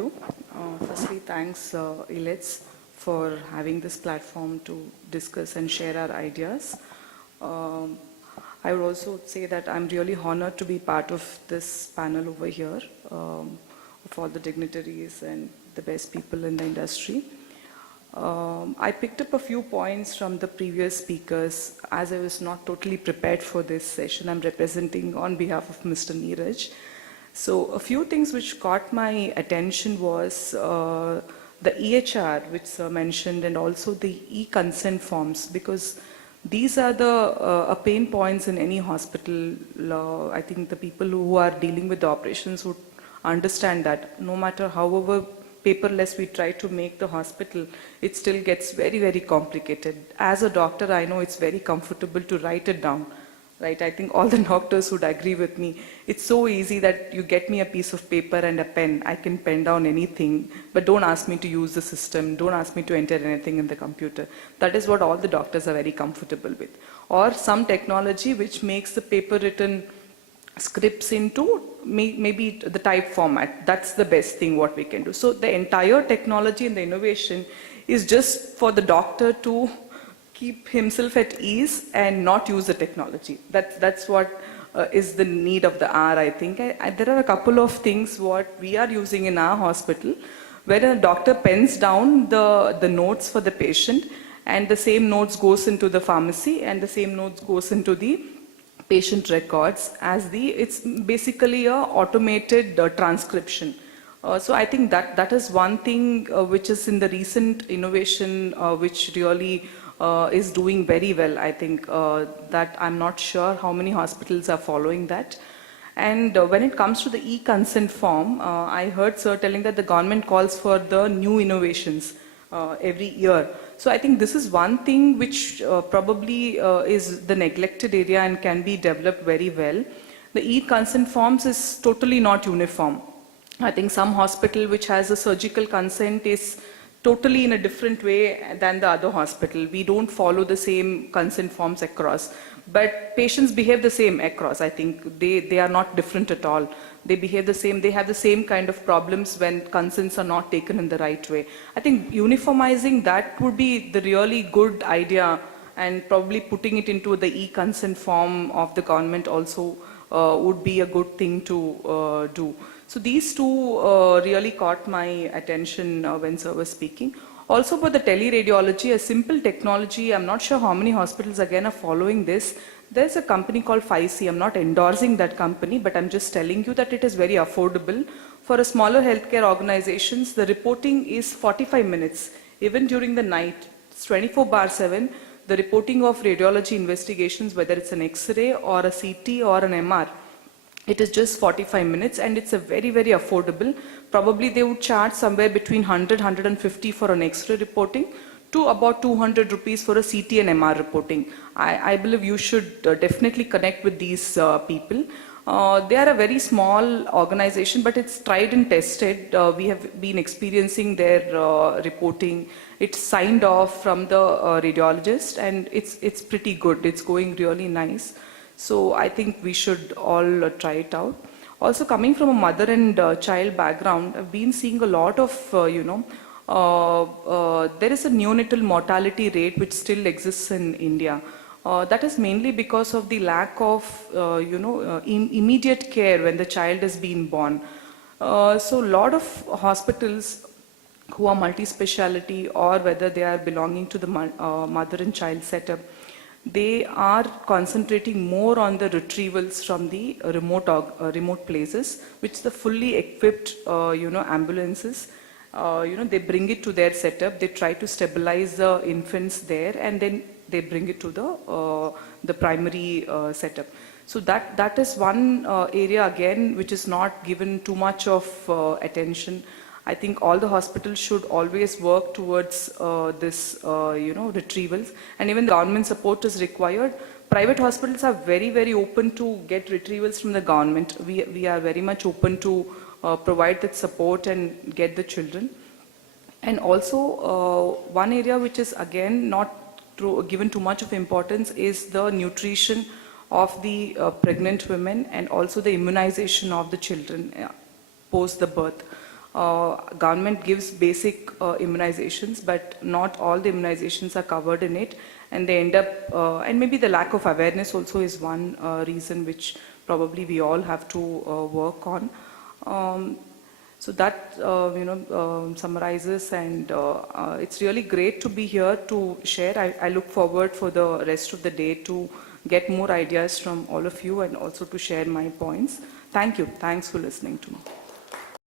you. Firstly, thanks elets for having this platform to discuss and share our ideas. I would also say that I'm really honored to be part of this panel over here of all the dignitaries and the best people in the industry. I picked up a few points from the previous speakers. As I was not totally prepared for this session, I'm representing on behalf of Mr. Neeraj. So a few things which caught my attention was the EHR, which Sir mentioned, and also the e-consent forms, because these are the pain points in any hospital. I think the people who are dealing with the operations would understand that no matter however paperless we try to make the hospital, it still gets very, very complicated. As a doctor, I know it's very comfortable to write it down. Right? I think all the doctors would agree with me. It's so easy that you get me a piece of paper and a pen. I can pen down anything, but don't ask me to use the system. Don't ask me to enter anything in the computer. That is what all the doctors are very comfortable with. Or some technology which makes the paper written scripts into maybe the type format. That's the best thing what we can do. So the entire technology and the innovation is just for the doctor to keep himself at ease and not use the technology. That's what is the need of the hour, I think. There are a couple of things what we are using in our hospital, where a doctor pens down the notes for the patient, and the same notes goes into the pharmacy, and the same notes goes into the patient records it's basically a automated transcription. So I think that is one thing which is in the recent innovation which really is doing very well. I think that I'm not sure how many hospitals are following that. And when it comes to the e-consent form, I heard Sir telling that the government calls for the new innovations every year. So I think this is one thing which probably is the neglected area and can be developed very well. The e-consent forms is totally not uniform. I think some hospital which has a surgical consent is totally in a different way than the other hospital. We don't follow the same consent forms across. But patients behave the same across. I think they are not different at all. They behave the same. They have the same kind of problems when consents are not taken in the right way. I think uniformizing that would be the really good idea, and probably putting it into the e-consent form of the government also would be a good thing to do. So these two really caught my attention when Sir was speaking. Also for the teleradiology, a simple technology, I'm not sure how many hospitals again are following this. There's a company called 5C. I'm not endorsing that company, but I'm just telling you that it is very affordable. For a smaller healthcare organizations, the reporting is 45 minutes, even during the night. It's 24/7. The reporting of radiology investigations, whether it's an X-ray or a CT or an MR, it is just 45 minutes, and it's a very, very affordable. Probably they would charge somewhere between 100, 150 for an X-ray reporting to about 200 rupees for a CT and MR reporting. I believe you should definitely connect with these people. They are a very small organization, but it's tried and tested. We have been experiencing their reporting. It's signed off from the radiologist, and it's pretty good. It's going really nice. So I think we should all try it out. Also, coming from a mother and child background, I've been seeing a lot of, there is a neonatal mortality rate which still exists in India. That is mainly because of the lack of, immediate care when the child is being born. So a lot of hospitals who are multi-speciality, or whether they are belonging to the mother and child setup, they are concentrating more on the retrievals from the remote places, which the fully equipped, ambulances, they bring it to their setup. They try to stabilize the infants there, and then they bring it to the primary setup. So that is one area again which is not given too much of attention. I think all the hospitals should always work towards this, retrievals, and even the government support is required. Private hospitals are very, very open to get retrievals from the government. We are very much open to provide that support and get the children. And also one area which is again not given too much of importance is the nutrition of the pregnant women, and also the immunization of the children post the birth. Government gives basic immunizations, but not all the immunizations are covered in it, and they end up, and maybe the lack of awareness also is one reason which probably we all have to work on. So that summarizes, and it's really great to be here to share. I look forward for the rest of the day to get more ideas from all of you and also to share my points. Thank you. Thanks for listening to me.